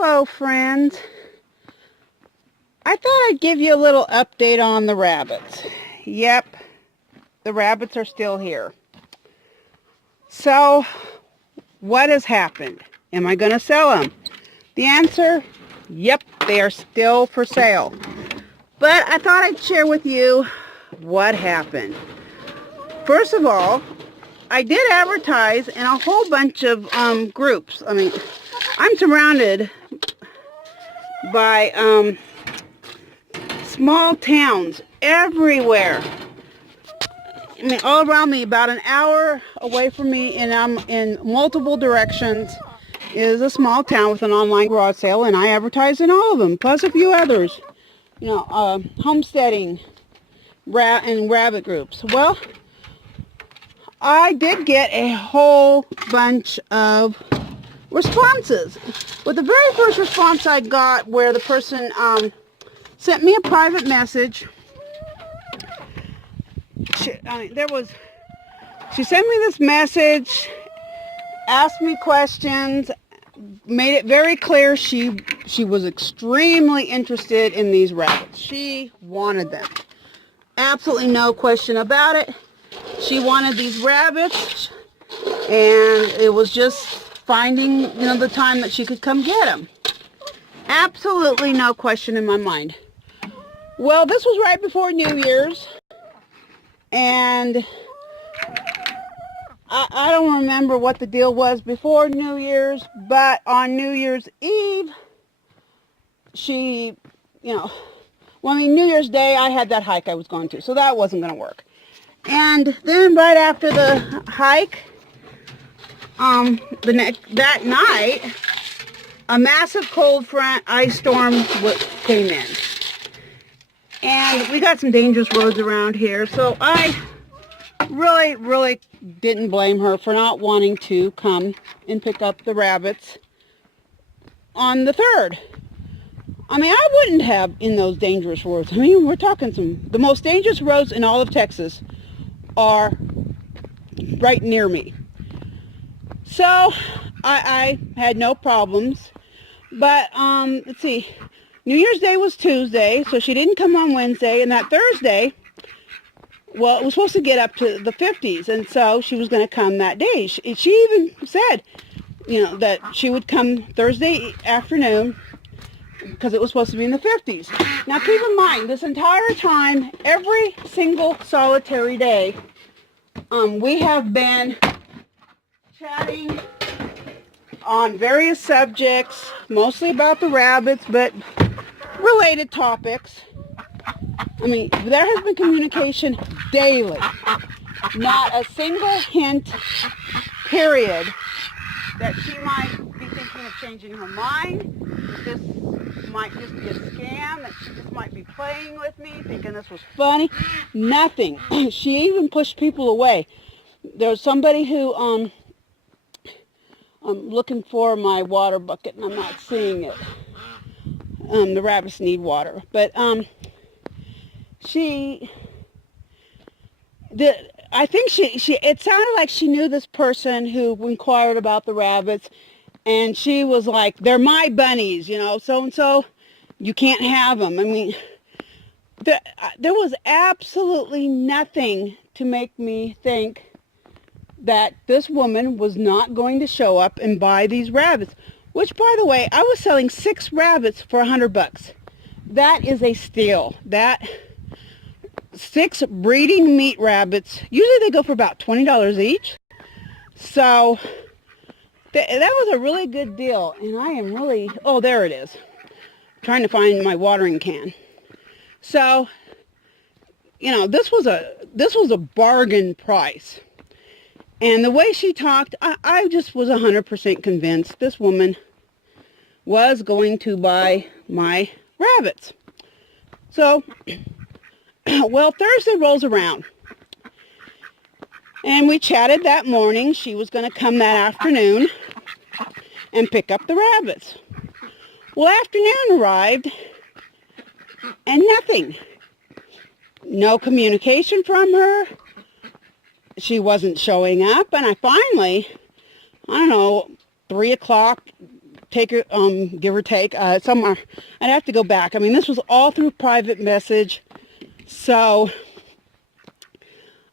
Hello, friends. I thought I'd give you a little update on the rabbits. Yep, the rabbits are still here. So, what has happened? Am I going to sell them? The answer, yep, they are still for sale. But I thought I'd share with you what happened. First of all, I did advertise in a whole bunch of groups. I mean, I'm surrounded by small towns everywhere. I mean, all around me, about an hour away from me, and I'm in multiple directions, is a small town with an online garage sale, and I advertise in all of them, plus a few others. You know, homesteading and rabbit groups. Well, I did get a whole bunch of responses. But the very first response I got, where the person sent me a private message, she sent me this message, asked me questions, made it very clear she was extremely interested in these rabbits. She wanted them. Absolutely no question about it. She wanted these rabbits, and it was just finding, the time that she could come get them. Absolutely no question in my mind. Well, this was right before New Year's, and I don't remember what the deal was before New Year's, but on New Year's Eve, New Year's Day, I had that hike I was going to, so that wasn't going to work. And then right after the hike, that night, a massive cold front ice storm came in. And we got some dangerous roads around here, so I really didn't blame her for not wanting to come and pick up the rabbits on the 3rd. I mean, I wouldn't have in those dangerous roads. I mean, we're talking the most dangerous roads in all of Texas are right near me. So I had no problems. But let's see, New Year's Day was Tuesday, so she didn't come on Wednesday. And that Thursday, well, it was supposed to get up to the 50s, and so she was going to come that day. She even said, that she would come Thursday afternoon because it was supposed to be in the 50s. Now, keep in mind, this entire time, every single solitary day, we have been chatting on various subjects, mostly about the rabbits, but related topics. I mean, there has been communication daily. Not a single hint, period, that she might be thinking of changing her mind, that this might just be a scam, that she just might be playing with me, thinking this was funny. Nothing. She even pushed people away. There was somebody who, I'm looking for my water bucket and I'm not seeing it. The rabbits need water. But I think it sounded like she knew this person who inquired about the rabbits, and she was like, they're my bunnies, so-and-so, you can't have them. I mean, there was absolutely nothing to make me think that this woman was not going to show up and buy these rabbits, which, by the way, I was selling 6 rabbits for $100. That is a steal. That 6 breeding meat rabbits, usually they go for about $20 each. So that was a really good deal, and I am really, oh, there it is. Trying to find my watering can. So, this was a bargain price. And the way she talked, I just was 100% convinced this woman was going to buy my rabbits. So, well, Thursday rolls around. And we chatted that morning. She was going to come that afternoon and pick up the rabbits. Well, afternoon arrived, and nothing. No communication from her. She wasn't showing up, and I finally, 3 o'clock, give or take. Somewhere, I'd have to go back. I mean, this was all through private message, so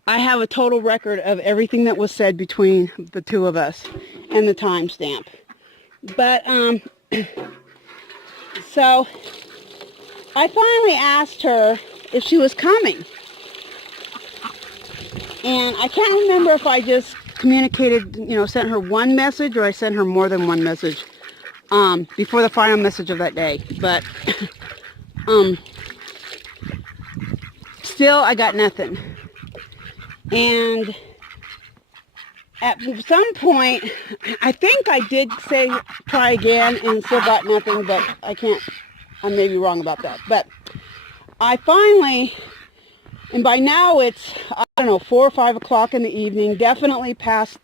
I have a total record of everything that was said between the two of us and the timestamp. But so I finally asked her if she was coming, and I can't remember if I just communicated, sent her one message, or I sent her more than one message before the final message of that day. But still I got nothing. And at some point, I think I did say try again and still got nothing, but I may be wrong about that. But I finally, and by now it's, I don't know, 4 or 5 o'clock in the evening, definitely past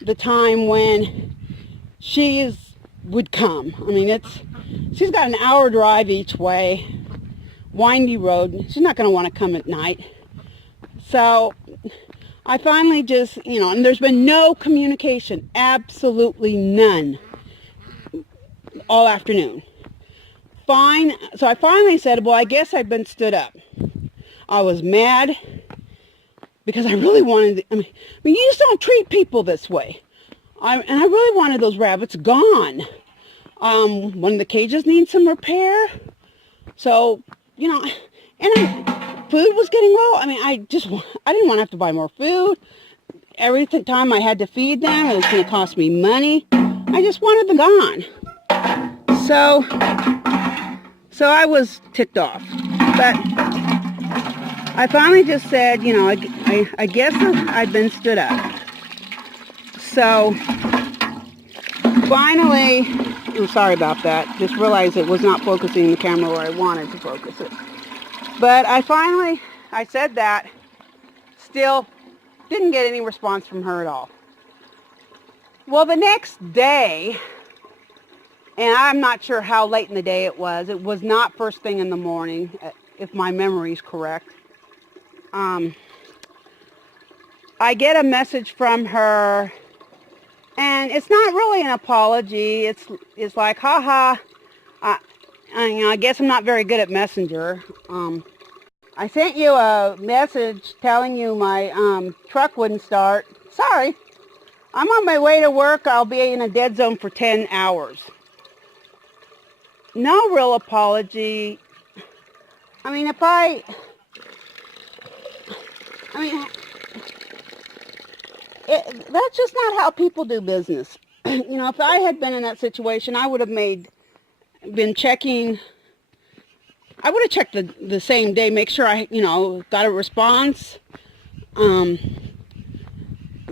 the time when she would come. I mean, she's got an hour drive each way, windy road. She's not going to want to come at night. So I finally just, and there's been no communication, absolutely none, all afternoon. Fine. So I finally said, well, I guess I'd been stood up. I was mad because I really wanted, I mean, you just don't treat people this way. And I really wanted those rabbits gone. One of the cages needs some repair. So, food was getting low. I mean, I didn't want to have to buy more food. Every time I had to feed them, it was going to cost me money. I just wanted them gone. So I was ticked off. But I finally just said, I guess I'd been stood up. So finally, I'm sorry about that. Just realized it was not focusing the camera where I wanted to focus it. But I said that, still didn't get any response from her at all. Well, the next day, and I'm not sure how late in the day it was not first thing in the morning, if my memory's correct. I get a message from her, and it's not really an apology. It's like, haha, I guess I'm not very good at Messenger. I sent you a message telling you my truck wouldn't start. Sorry, I'm on my way to work. I'll be in a dead zone for 10 hours. No real apology. I mean, that's just not how people do business. If I had been in that situation, I would have been checking. I would have checked the same day, make sure I, got a response.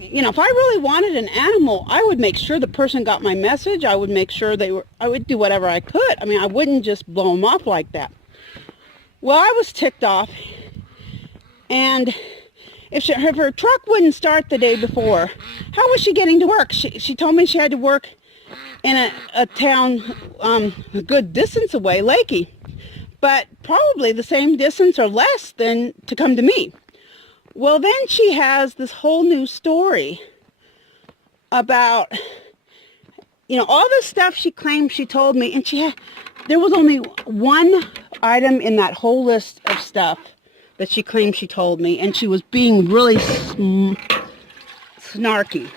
If I really wanted an animal, I would make sure the person got my message. I would make sure I would do whatever I could. I mean, I wouldn't just blow them off like that. Well, I was ticked off. And if her truck wouldn't start the day before, how was she getting to work? She told me she had to work in a town a good distance away, Lakey. But probably the same distance or less than to come to me. Well, then she has this whole new story about, all the stuff she claimed she told me. And there was only one item in that whole list of stuff that she claimed she told me. And she was being really snarky.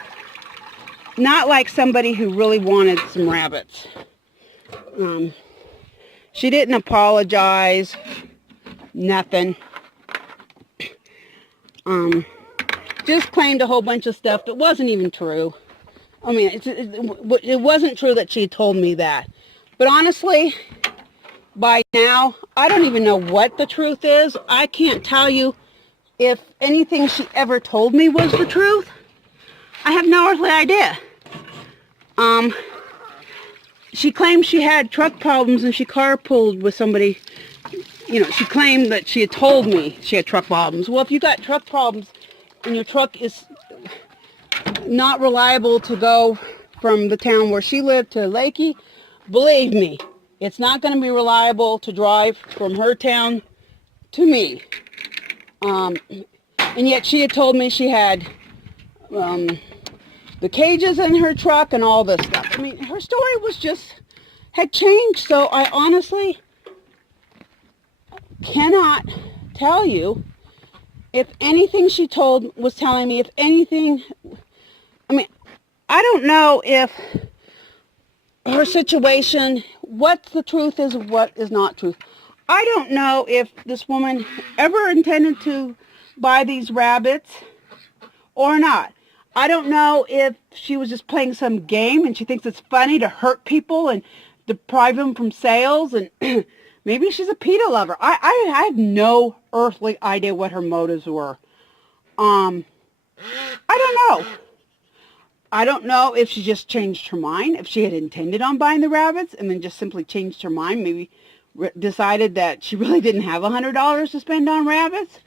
Not like somebody who really wanted some rabbits. She didn't apologize. Nothing. Just claimed a whole bunch of stuff that wasn't even true. I mean, it wasn't true that she told me that. But honestly, by now, I don't even know what the truth is. I can't tell you if anything she ever told me was the truth. I have no earthly idea. She claimed she had truck problems and she carpooled with somebody. She claimed that she had told me she had truck problems. Well, if you got truck problems and your truck is not reliable to go from the town where she lived to Lakey, believe me, it's not going to be reliable to drive from her town to me. And yet she had told me she had the cages in her truck and all this stuff. I mean, her story had changed. So I honestly cannot tell you if anything she was telling me, if anything, I mean, I don't know if her situation, what the truth is, what is not truth. I don't know if this woman ever intended to buy these rabbits or not. I don't know if she was just playing some game and she thinks it's funny to hurt people and deprive them from sales, and maybe she's a PETA lover. I have no earthly idea what her motives were. I don't know. I don't know if she just changed her mind, if she had intended on buying the rabbits and then just simply changed her mind, maybe decided that she really didn't have $100 to spend on rabbits.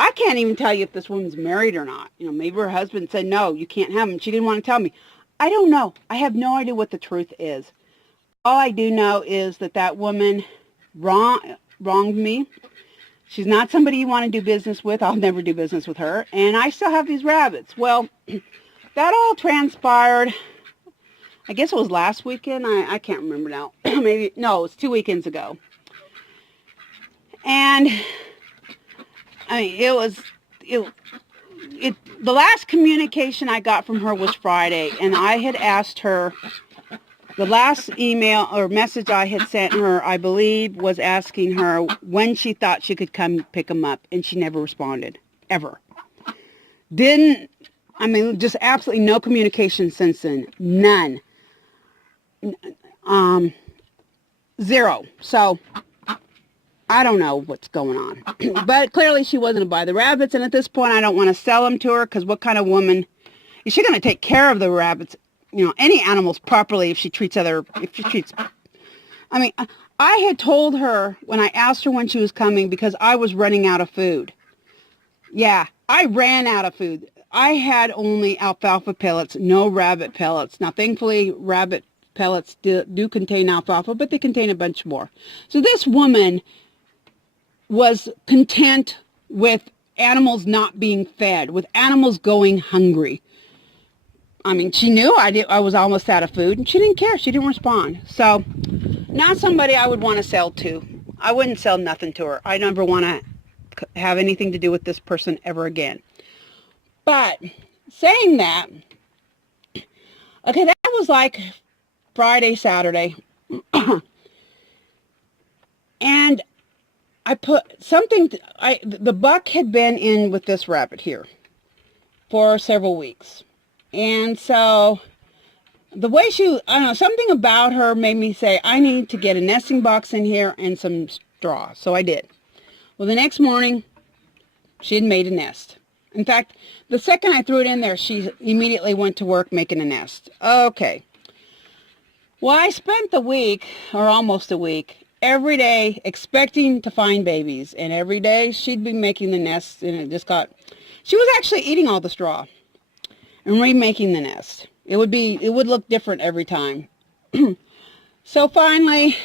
I can't even tell you if this woman's married or not. You know, maybe her husband said, no, you can't have them. She didn't want to tell me. I don't know. I have no idea what the truth is. All I do know is that woman wronged me. She's not somebody you want to do business with. I'll never do business with her. And I still have these rabbits. Well, that all transpired, I guess it was last weekend. I can't remember now. Maybe, no, it was 2 weekends ago. And I mean, the last communication I got from her was Friday, and I had asked her, the last email or message I had sent her, I believe, was asking her when she thought she could come pick them up, and she never responded, ever. Just absolutely no communication since then. None. Zero. So, I don't know what's going on. But clearly she wasn't to buy the rabbits, and at this point I don't want to sell them to her, because what kind of woman is she going to take care of the rabbits, any animals properly if she treats I had told her when I asked her when she was coming, because I was running out of food. Yeah, I ran out of food. I had only alfalfa pellets, no rabbit pellets. Now, thankfully, rabbit pellets do contain alfalfa, but they contain a bunch more. So this woman was content with animals not being fed, with animals going hungry. I mean, she knew I was almost out of food, and she didn't care. She didn't respond. So, not somebody I would want to sell to. I wouldn't sell nothing to her. I never want to have anything to do with this person ever again. But, saying that, okay, that was like Friday, Saturday. And I put something, the buck had been in with this rabbit here for several weeks. And so, the way something about her made me say, I need to get a nesting box in here and some straw. So I did. Well, the next morning, she had made a nest. In fact, the second I threw it in there, she immediately went to work making a nest. Okay. Well, I spent the week, or almost a week, every day expecting to find babies. And every day she'd be making the nest, and she was actually eating all the straw and remaking the nest. It would look different every time. So finally,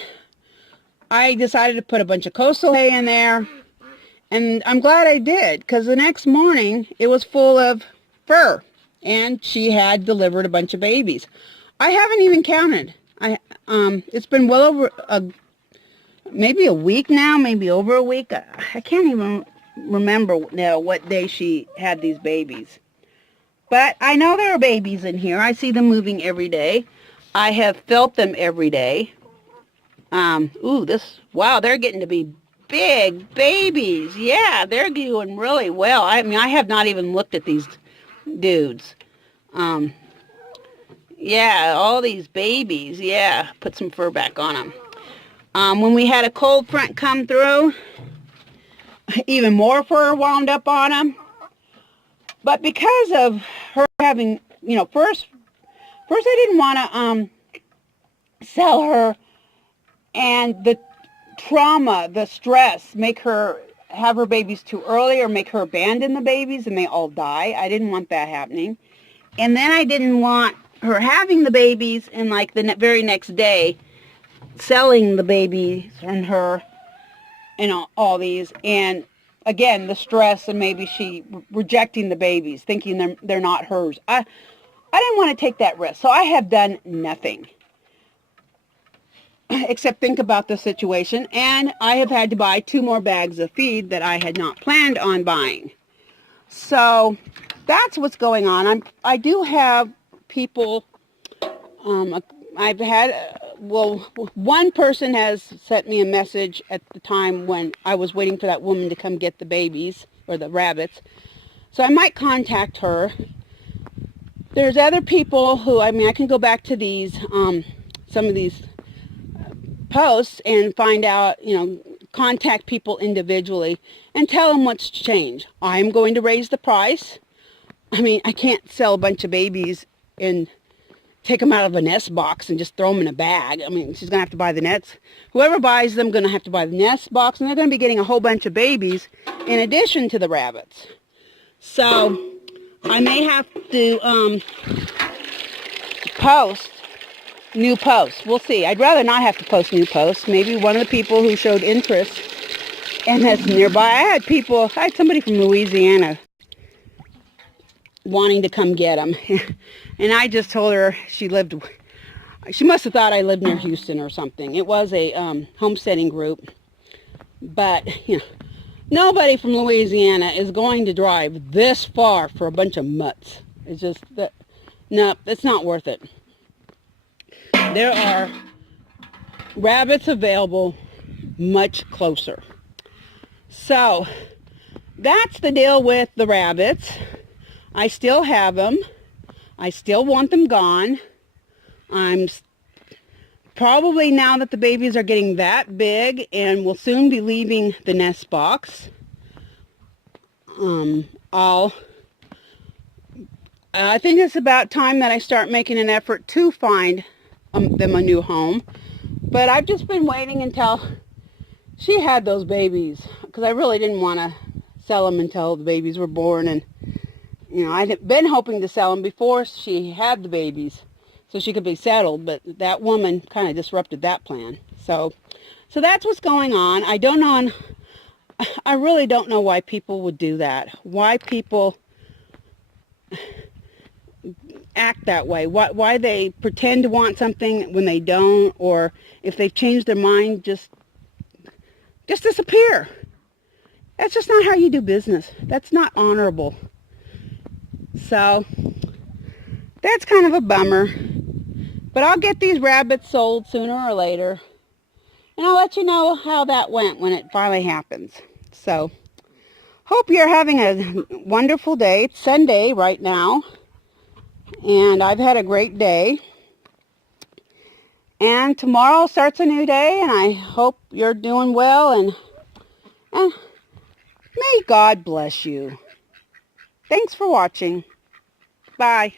I decided to put a bunch of coastal hay in there. And I'm glad I did, because the next morning it was full of fur, and she had delivered a bunch of babies. I haven't even counted. It's been well over maybe a week now, maybe over a week. I can't even remember now what day she had these babies. But I know there are babies in here. I see them moving every day. I have felt them every day. Wow, they're getting to be big babies. Yeah, they're doing really well. I mean, I have not even looked at these dudes. Yeah, all these babies. Yeah, put some fur back on them. When we had a cold front come through, even more fur wound up on them. But because of her having, first I didn't want to sell her, and the trauma, the stress, make her have her babies too early or make her abandon the babies and they all die. I didn't want that happening. And then I didn't want her having the babies and like the very next day selling the babies from her and all these. And again, the stress and maybe she rejecting the babies, thinking they're not hers. I didn't want to take that risk, so I have done nothing except think about the situation, and I have had to buy 2 more bags of feed that I had not planned on buying. So that's what's going on. I do have people, I've had, well, one person has sent me a message at the time when I was waiting for that woman to come get the babies, or the rabbits. So I might contact her. There's other people who, I mean, I can go back to these, some of these posts and find out, you know, contact people individually and tell them what's changed. I'm going to raise the price. I mean, I can't sell a bunch of babies and take them out of a nest box and just throw them in a bag. I mean, she's going to have to buy the nets. Whoever buys them going to have to buy the nest box, and they're going to be getting a whole bunch of babies in addition to the rabbits. So I may have to post new posts. We'll see. I'd rather not have to post new posts. Maybe one of the people who showed interest and that's nearby. I had somebody from Louisiana wanting to come get them. And I just told her she must have thought I lived near Houston or something. It was a homesteading group. But, you know, nobody from Louisiana is going to drive this far for a bunch of mutts. It's just that, no, it's not worth it. There are rabbits available much closer. So that's the deal with the rabbits. I still have them. I still want them gone. I'm probably, now that the babies are getting that big and will soon be leaving the nest box, I think it's about time that I start making an effort to find them a new home. But I've just been waiting until she had those babies, because I really didn't want to sell them until the babies were born. And, you know, I'd been hoping to sell them before she had the babies so she could be settled, but that woman kind of disrupted that plan. So that's what's going on. I don't know, I really don't know why people would do that. Why people act that way. Why they pretend to want something when they don't, or if they've changed their mind, just disappear. That's just not how you do business. That's not honorable. So that's kind of a bummer. But I'll get these rabbits sold sooner or later. And I'll let you know how that went when it finally happens. So hope you're having a wonderful day. It's Sunday right now. And I've had a great day. And tomorrow starts a new day, and I hope you're doing well, and may God bless you. Thanks for watching. Bye.